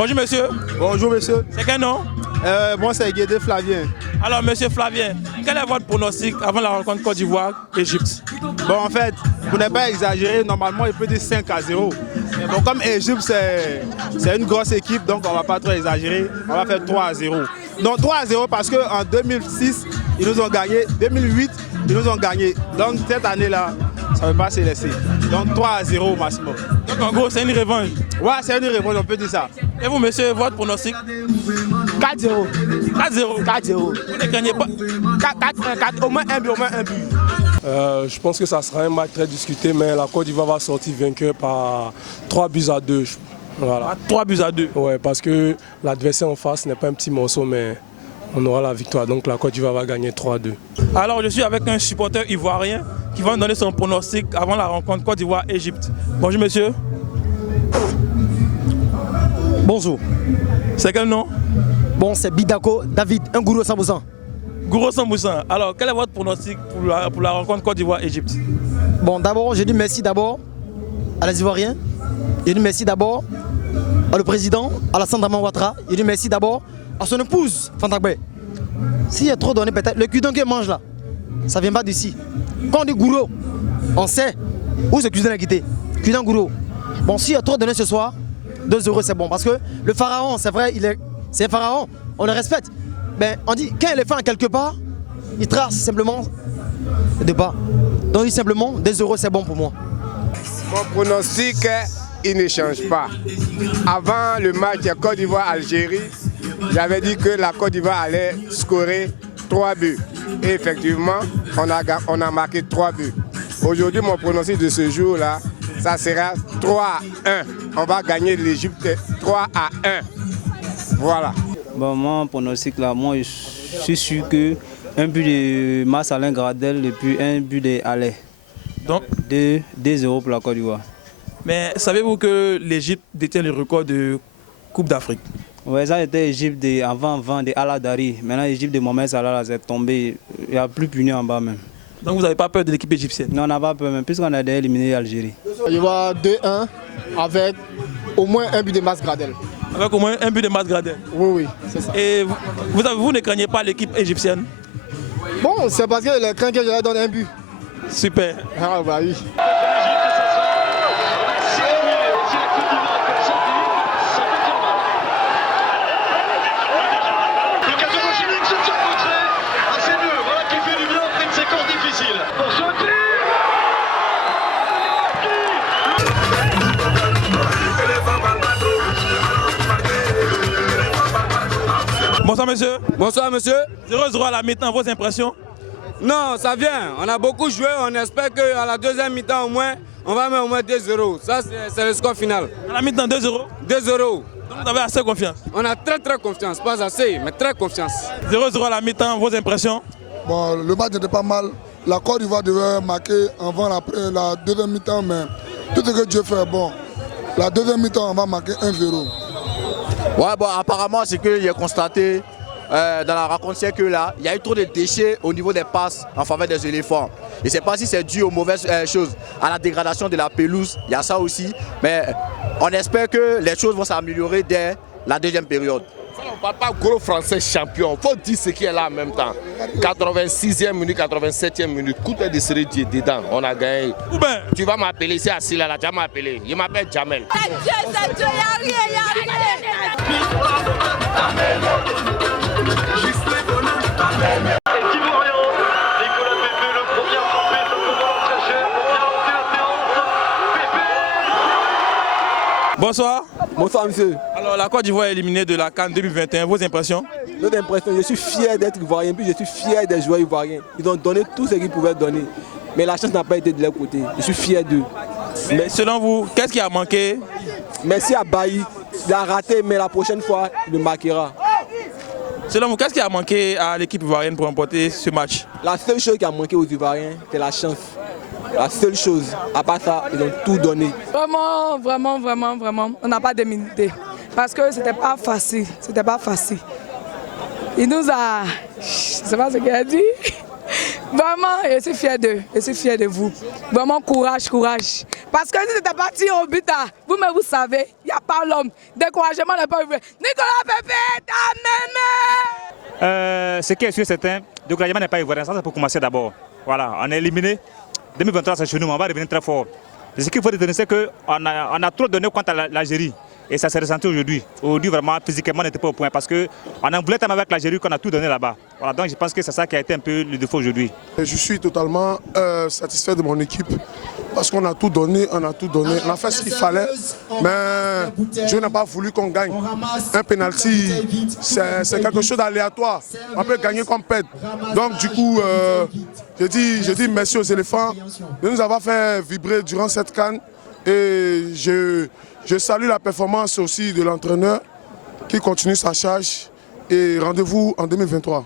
Bonjour monsieur. Bonjour monsieur. C'est quel nom? Moi c'est Guédé Flavien. Alors monsieur Flavien, quel est votre pronostic avant la rencontre Côte d'Ivoire-Égypte? Bon en fait, pour ne pas exagérer, normalement il peut dire 5-0. Mais bon, comme Égypte c'est une grosse équipe, donc on ne va pas trop exagérer, on va faire 3-0. Donc 3-0 parce qu'en 2006, ils nous ont gagné, 2008, ils nous ont gagné. Donc cette année-là, ça ne va pas se laisser. Donc 3-0 au maximum. Donc en gros, c'est une revanche. Ouais, c'est une revanche, on peut dire ça. Et vous, monsieur, votre pronostic? 4-0. 4-0. 4-0. Vous ne gagnez pas? 4-1, au moins un but, au moins un but. Je pense que ça sera un match très discuté, mais la Côte d'Ivoire va sortir vainqueur par 3-2. Voilà. 3-2. Ouais, parce que l'adversaire en face n'est pas un petit morceau, mais on aura la victoire. Donc la Côte d'Ivoire va gagner 3-2. Alors je suis avec un supporter ivoirien qui va me donner son pronostic avant la rencontre Côte d'Ivoire-Égypte. Bonjour monsieur. Bonjour. C'est quel nom? Bon, c'est Bidako David, un gourou 100%. Gourou 100%. Alors quel est votre pronostic pour la rencontre Côte d'Ivoire-Égypte? Bon, d'abord, je dis merci d'abord à les Ivoiriens. Je dis merci d'abord à le président, Alassane Dramane Ouattara. Je dis merci d'abord à son épouse, Fantagbe. S'il y a trop donné, peut-être, le cuisine qu'elle mange là, ça ne vient pas d'ici. Quand on dit gourou, on sait où ce cuisine a quitté. Cuisine gourou. Bon, s'il y a trop donné ce soir, 2 € c'est bon. Parce que le pharaon, c'est vrai, c'est un pharaon, on le respecte. Mais on dit qu'un éléphant quelque part, il trace simplement des pas. Donc il simplement 2 € c'est bon pour moi. Mon pronostic, il ne change pas. Avant le match Côte d'Ivoire-Algérie, j'avais dit que la Côte d'Ivoire allait scorer 3 buts. Et effectivement, on a marqué 3 buts. Aujourd'hui, mon pronostic de ce jour-là, ça sera 3-1. On va gagner l'Égypte 3-1. Voilà. Bon, mon pronostic là, moi je suis sûr que un but de Marcelin Gradel et puis un but de Allais. Donc 2-0 pour la Côte d'Ivoire. Mais savez-vous que l'Égypte détient le record de Coupe d'Afrique? Oui, ça c'était l'Égypte avant de Aladari. Maintenant l'Égypte de Mohamed Salah c'est tombé. Il n'y a plus puni en bas même. Donc vous n'avez pas peur de l'équipe égyptienne? Non, on n'a pas peur même, puisqu'on a déjà éliminé l'Algérie. Il va y avoir 2-1 avec au moins un but de Mas Gradel. Avec au moins un but de Mas Gradel? Oui, c'est ça. Et vous ne craignez pas l'équipe égyptienne? Bon, c'est parce que les craint que je leur donne un but. Super. Ah bah oui. Bonsoir monsieur. Bonsoir monsieur. 0-0 à la mi-temps, vos impressions? Non, ça vient. On a beaucoup joué. On espère qu'à la deuxième mi-temps au moins, on va mettre au moins 2-0. Ça, c'est le score final. À la mi-temps, 2-0? 2-0. Donc vous avez assez confiance? On a très confiance. Pas assez, mais très confiance. 0-0 à la mi-temps, vos impressions? Bon, le match n'était pas mal. La Côte d'Ivoire devait marquer avant la deuxième mi-temps, mais tout ce que Dieu fait est bon. La deuxième mi-temps, on va marquer 1-0. Ouais, bon, apparemment, c'est que j'ai constaté dans la rencontre, c'est que là, il y a eu trop de déchets au niveau des passes en faveur des éléphants. Je ne sais pas si c'est dû aux mauvaises choses, à la dégradation de la pelouse, il y a ça aussi. Mais on espère que les choses vont s'améliorer dès la deuxième période. On ne parle pas gros français champion, il faut dire ce qui est là en même temps. 86e minute, 87e minute, coup de série dedans, on a gagné. Tu vas m'appeler, c'est assis là, tu vas m'appeler. Il m'appelle Jamel. C'est Dieu, il n'y a rien. Bonsoir. Bonsoir monsieur. Alors la Côte d'Ivoire est éliminée de la CAN 2021, vos impressions? Notre impression, je suis fier d'être ivoirien, puis je suis fier des joueurs ivoiriens. Ils ont donné tout ce qu'ils pouvaient donner. Mais la chance n'a pas été de leur côté. Je suis fier d'eux. Mais selon vous, qu'est-ce qui a manqué? Merci à Bailly. Il a raté, mais la prochaine fois, il le marquera. Selon vous, qu'est-ce qui a manqué à l'équipe ivoirienne pour remporter ce match? La seule chose qui a manqué aux Ivoiriens, c'est la chance. La seule chose, à part ça, ils ont tout donné. Vraiment, on n'a pas démérité. Parce que c'était pas facile, Il nous a... Je ne sais pas ce qu'il a dit. Vraiment, je suis fier de vous. Vraiment, courage. Parce que si c'était parti au but, vous savez, il n'y a pas l'homme. Découragement n'est pas arrivé. Nicolas Pepe, ta mémé. Ce qui est sûr, c'est un découragement n'est pas ivoirien. Ça, c'est pour commencer d'abord. Voilà, on est éliminé. 2023, c'est chez nous, mais on va revenir très fort. Ce qu'il faut retenir, c'est qu'on a trop donné compte à l'Algérie. Et ça s'est ressenti aujourd'hui. Aujourd'hui, vraiment, physiquement, on n'était pas au point parce qu'on en voulait tellement avec l'Algérie qu'on a tout donné là-bas. Voilà, donc je pense que c'est ça qui a été un peu le défaut aujourd'hui. Je suis totalement satisfait de mon équipe parce qu'on a tout donné, on a fait ce qu'il fallait, mais je n'ai pas voulu qu'on gagne. Un penalty, c'est quelque chose d'aléatoire. On peut gagner comme perdre. Donc du coup, je dis merci aux éléphants de nous avoir fait vibrer durant cette CAN et je salue la performance aussi de l'entraîneur qui continue sa charge et rendez-vous en 2023.